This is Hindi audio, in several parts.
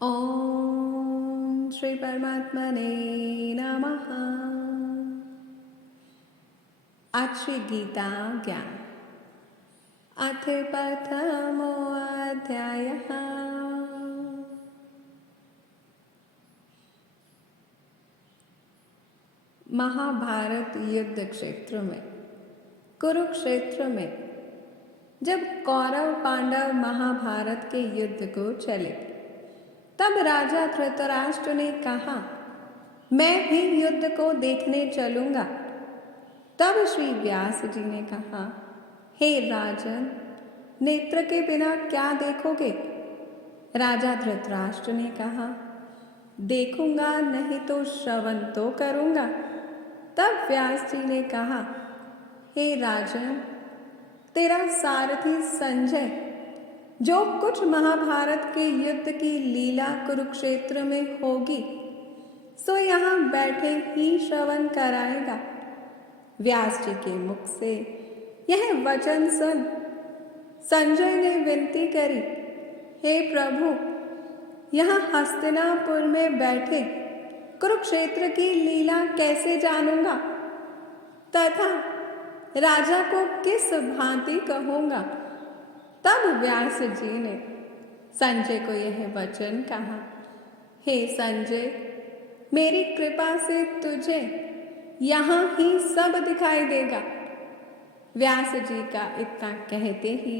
ओम श्री परमात्मने नमः। आज श्री गीता ज्ञान अथ प्रथमो अध्यायः। महाभारत युद्ध क्षेत्र में, कुरुक्षेत्र में जब कौरव पांडव महाभारत के युद्ध को चले, तब राजा धृतराष्ट्र ने कहा, मैं भी युद्ध को देखने चलूंगा। तब श्री व्यास जी ने कहा, हे राजन, नेत्र के बिना क्या देखोगे? राजा धृतराष्ट्र ने कहा, देखूंगा नहीं तो श्रवण तो करूंगा। तब व्यास जी ने कहा, हे राजन, तेरा सारथी संजय जो कुछ महाभारत के युद्ध की लीला कुरुक्षेत्र में होगी सो यहाँ बैठे ही श्रवण कराएगा। व्यास जी के मुख से यह वचन सुन संजय ने विनती करी, हे प्रभु, यहाँ हस्तिनापुर में बैठे कुरुक्षेत्र की लीला कैसे जानूंगा तथा राजा को किस भांति कहूंगा? तब व्यास जी ने संजय को यह वचन कहा, हे संजय, मेरी कृपा से तुझे यहाँ ही सब दिखाई देगा। व्यास जी का इतना कहते ही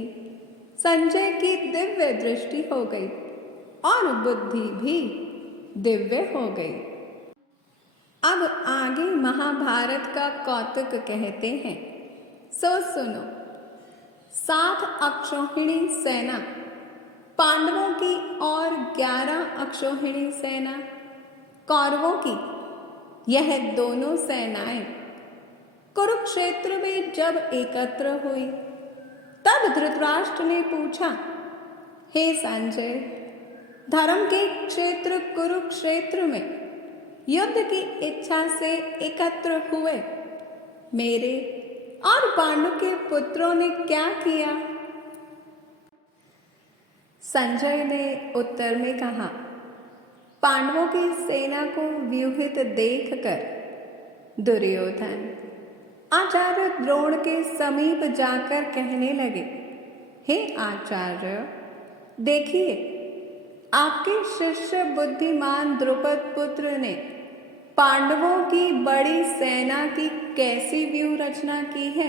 संजय की दिव्य दृष्टि हो गई और बुद्धि भी दिव्य हो गई। अब आगे महाभारत का कौतुक कहते हैं, सो सुनो। 7 अक्षौहिणी सेना पांडवों की और 11 अक्षौहिणी सेना कौरवों की, यह दोनों सेनाएं कुरुक्षेत्र में जब एकत्र हुई, तब धृतराष्ट्र ने पूछा, हे संजय, धर्म के क्षेत्र कुरुक्षेत्र में युद्ध की इच्छा से एकत्र हुए मेरे और पांडु के पुत्रों ने क्या किया? संजय ने उत्तर में कहा, पांडवों की सेना को व्यूहित देखकर दुर्योधन आचार्य द्रोण के समीप जाकर कहने लगे, हे आचार्य, देखिए, आपके शिष्य बुद्धिमान द्रुपद पुत्र ने पांडवों की बड़ी सेना की कैसी व्यूह रचना की है।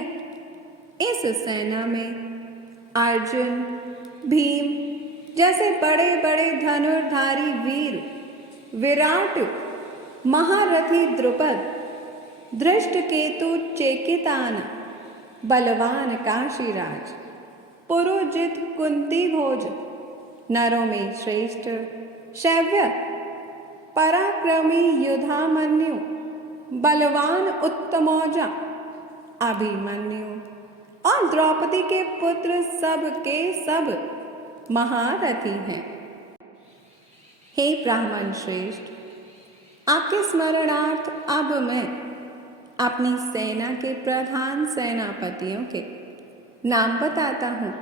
इस सेना में अर्जुन, भीम जैसे बड़े बड़े धनुर्धारी वीर, विराट महारथी द्रुपद, धृष्टकेतु चेकितान, बलवान काशीराज, पुरोजित कुंती भोज, नरों में श्रेष्ठ शैव्य, पराक्रमी युधामन्यु, बलवान उत्तमौजा, अभिमन्यु और द्रौपदी के पुत्र सब के सब महारथी हैं। हे ब्राह्मण श्रेष्ठ, आपके स्मरणार्थ अब मैं अपनी सेना के प्रधान सेनापतियों के नाम बताता हूँ।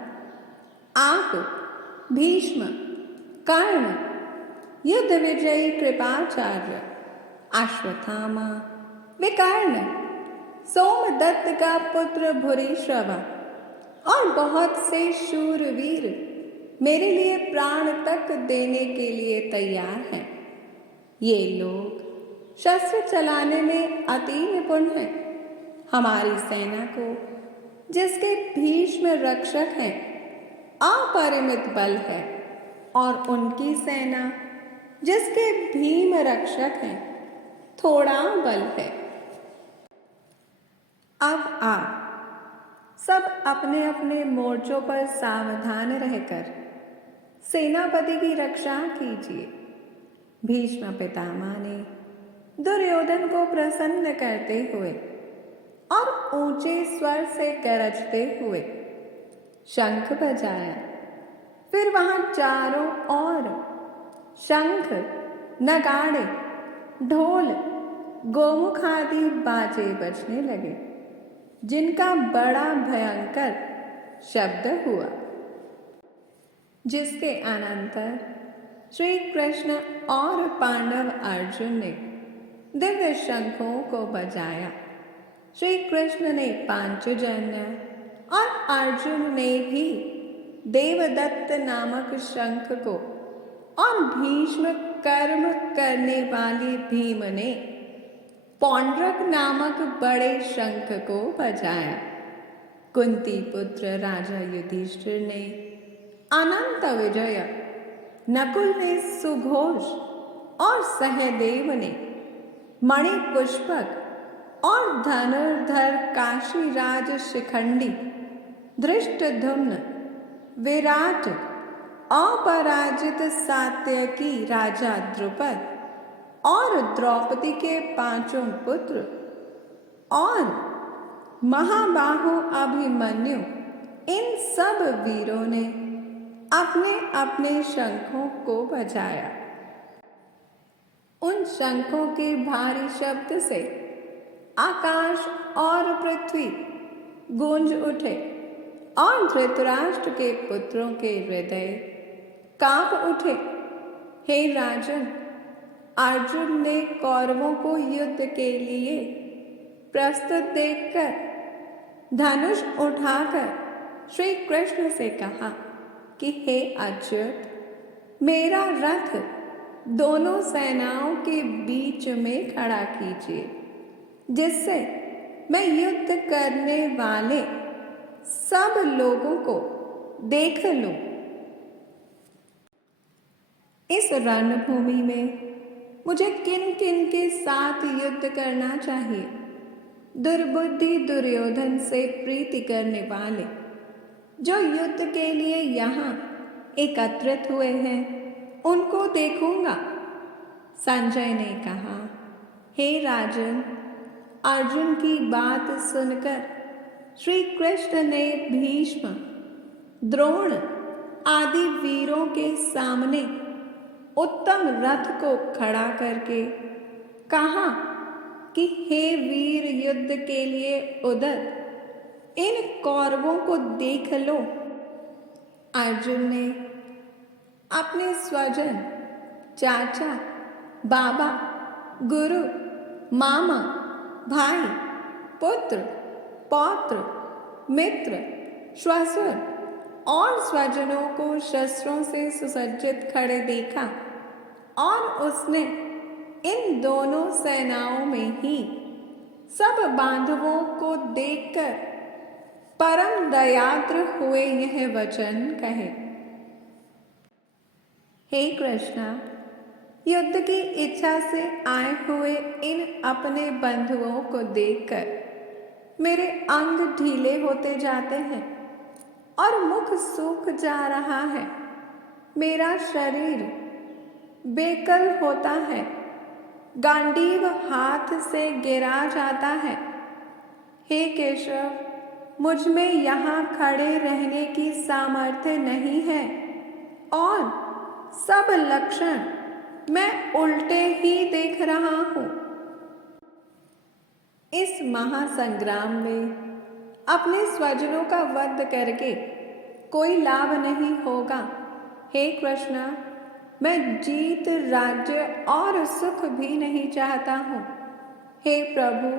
आप भीष्म, कर्ण, युद्ध विजयी कृपाचार्य, अश्वत्थामा, विकर्ण, सोमदत्त का पुत्र भूरिश्रवा और बहुत से शूरवीर मेरे लिए प्राण तक देने के लिए तैयार हैं। ये लोग शस्त्र चलाने में अति निपुण हैं। हमारी सेना को, जिसके भीष्म रक्षक हैं, अपरिमित बल है और उनकी सेना, जिसके भीम रक्षक हैं, थोड़ा बल है। अब आप सब अपने अपने मोर्चों पर सावधान रहकर सेनापति की रक्षा कीजिए। भीष्म पितामह ने दुर्योधन को प्रसन्न करते हुए और ऊंचे स्वर से गरजते हुए शंख बजाया। फिर वहां चारों ओर शंख, नगाड़े, ढोल, गोमुख आदि बाजे बजने लगे, जिनका बड़ा भयंकर शब्द हुआ, जिसके अनंतर श्री कृष्ण और पांडव अर्जुन ने दिव्य शंखों को बजाया। श्री कृष्ण ने पांचजन्य और अर्जुन ने भी देवदत्त नामक शंख को, और भीष्म कर्म करने वाले भीम ने पौंड्रक नामक बड़े शंख को बजाया। कुंती पुत्र राजा युधिष्ठिर ने अनंत विजय, नकुल ने सुघोष और सहदेव ने मणिपुष्पक और धनुर्धर काशीराज शिखंडी, धृष्टद्युम्न, विराट, अपराजित सात्यकी राजा द्रुपद और द्रौपदी के पांचों पुत्र और महाबाहु अभिमन्यु, इन सब वीरों ने अपने अपने शंखों को बजाया। उन शंखों के भारी शब्द से आकाश और पृथ्वी गूंज उठे और धृतराष्ट्र के पुत्रों के हृदय कांप उठे। हे राजन, अर्जुन ने कौरवों को युद्ध के लिए प्रस्तुत देखकर धनुष उठाकर श्री कृष्ण से कहा कि हे अच्युत, मेरा रथ दोनों सेनाओं के बीच में खड़ा कीजिए, जिससे मैं युद्ध करने वाले सब लोगों को देख लूं। इस रणभूमि में मुझे किन किन के साथ युद्ध करना चाहिए? दुर्बुद्धि दुर्योधन से प्रीति करने वाले जो युद्ध के लिए यहाँ एकत्रित हुए हैं, उनको देखूंगा। संजय ने कहा, हे राजन, अर्जुन की बात सुनकर श्री कृष्ण ने भीष्म, द्रोण आदि वीरों के सामने उत्तम रथ को खड़ा करके कहा कि हे वीर, युद्ध के लिए उदर इन कौरवों को देख लो। अर्जुन ने अपने स्वजन, चाचा, बाबा, गुरु, मामा, भाई, पुत्र, पौत्र, मित्र, श्वशुर और स्वजनों को शस्त्रों से सुसज्जित खड़े देखा, और उसने इन दोनों सेनाओं में ही सब बांधवों को देखकर परम दयाद्र हुए यह वचन कहे, हे कृष्णा, युद्ध की इच्छा से आए हुए इन अपने बंधुओं को देखकर मेरे अंग ढीले होते जाते हैं और मुख सूख जा रहा है। मेरा शरीर बेकल होता है, गांडीव हाथ से गिरा जाता है। हे केशव, मुझ में यहाँ खड़े रहने की सामर्थ्य नहीं है और सब लक्षण मैं उल्टे ही देख रहा हूँ। इस महासंग्राम में अपने स्वजनों का वध करके कोई लाभ नहीं होगा। हे कृष्णा, मैं जीत, राज्य और सुख भी नहीं चाहता हूँ। हे प्रभु,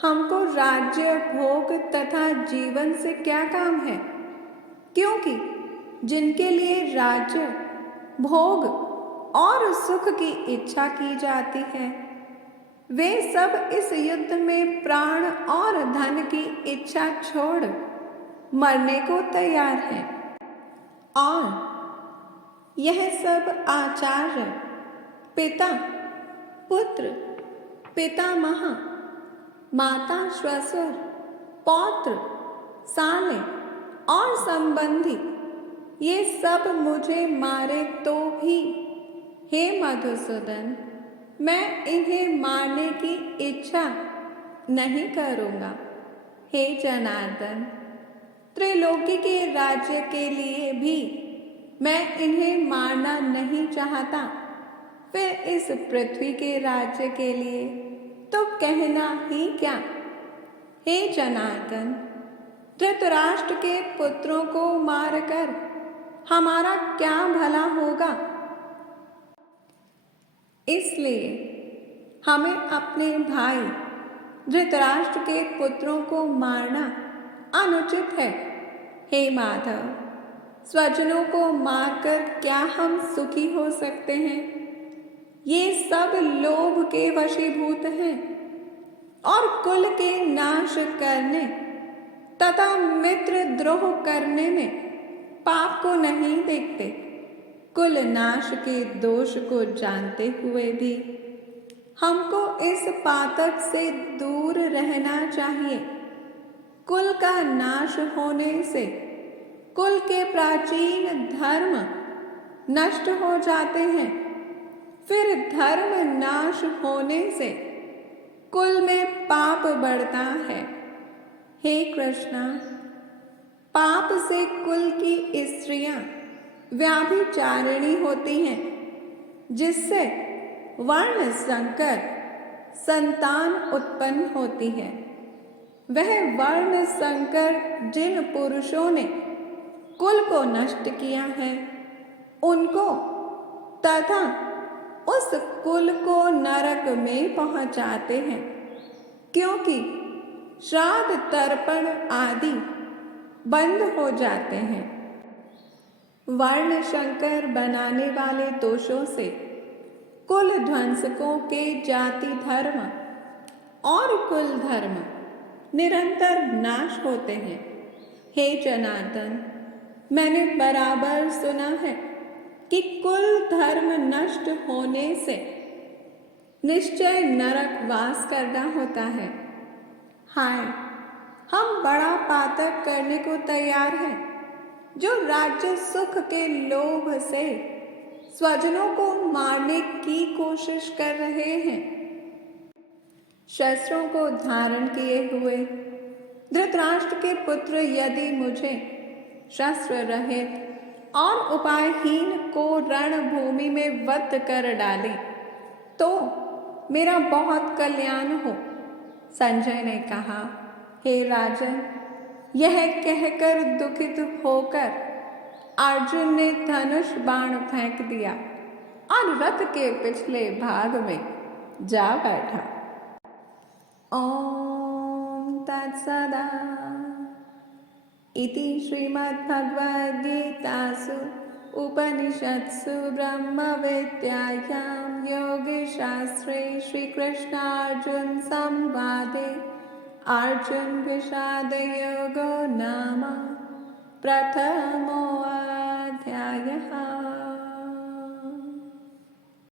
हमको राज्य, भोग तथा जीवन से क्या काम है? क्योंकि जिनके लिए राज्य, भोग और सुख की इच्छा की जाती है, वे सब इस युद्ध में प्राण और धन की इच्छा छोड़ मरने को तैयार हैं। और यह सब आचार्य, पिता, पुत्र, पितामह, माता, श्वशुर, पौत्र, साले और संबंधी, ये सब मुझे मारे तो भी, हे मधुसूदन, मैं इन्हें मारने की इच्छा नहीं करूँगा। हे जनार्दन, त्रिलोकी के राज्य के लिए भी मैं इन्हें मारना नहीं चाहता, फिर इस पृथ्वी के राज्य के लिए तो कहना ही क्या। हे जनार्दन, धृतराष्ट्र के पुत्रों को मारकर हमारा क्या भला होगा? इसलिए हमें अपने भाई धृतराष्ट्र के पुत्रों को मारना अनुचित है। हे माधव, स्वजनों को मारकर क्या हम सुखी हो सकते हैं? ये सब लोभ के वशीभूत हैं और कुल के नाश करने तथा मित्र द्रोह करने में पाप को नहीं देखते। कुल नाश के दोष को जानते हुए भी हमको इस पातक से दूर रहना चाहिए। कुल का नाश होने से कुल के प्राचीन धर्म नष्ट हो जाते हैं। फिर धर्म नाश होने से कुल में पाप बढ़ता है। हे कृष्णा, पाप से कुल की स्त्रियां व्याभिचारिणी होती हैं, जिससे वर्ण संकर संतान उत्पन्न होती है। वह वर्ण संकर जिन पुरुषों ने कुल को नष्ट किया है, उनको तथा उस कुल को नरक में पहुंचाते हैं, क्योंकि श्राद्ध तर्पण आदि बंद हो जाते हैं। वर्ण शंकर बनाने वाले दोषों से कुल ध्वंसकों के जाति धर्म और कुल धर्म निरंतर नाश होते हैं। हे जनार्दन, मैंने बराबर सुना है कि कुल धर्म नष्ट होने से निश्चय नरक वास करना होता है। हाय, हम बड़ा पातक करने को तैयार हैं, जो राज्य सुख के लोभ से स्वजनों को मारने की कोशिश कर रहे हैं। शस्त्रों को धारण किए हुए धृतराष्ट्र के पुत्र यदि मुझे शस्त्र रहित और उपायहीन को रणभूमि में वध कर डाले तो मेरा बहुत कल्याण हो। संजय ने कहा, हे राजन, यह कहकर दुखित होकर अर्जुन ने धनुष बाण फेंक दिया और रथ के पिछले भाग में जा बैठा। ओम तत्सदा इति श्रीमद्भगवद्गीतासु उपनिषत्सु ब्रह्मविद्यायां योगशास्त्रे श्रीकृष्णार्जुन संवादे अर्जुन विषादयोगो नाम प्रथमो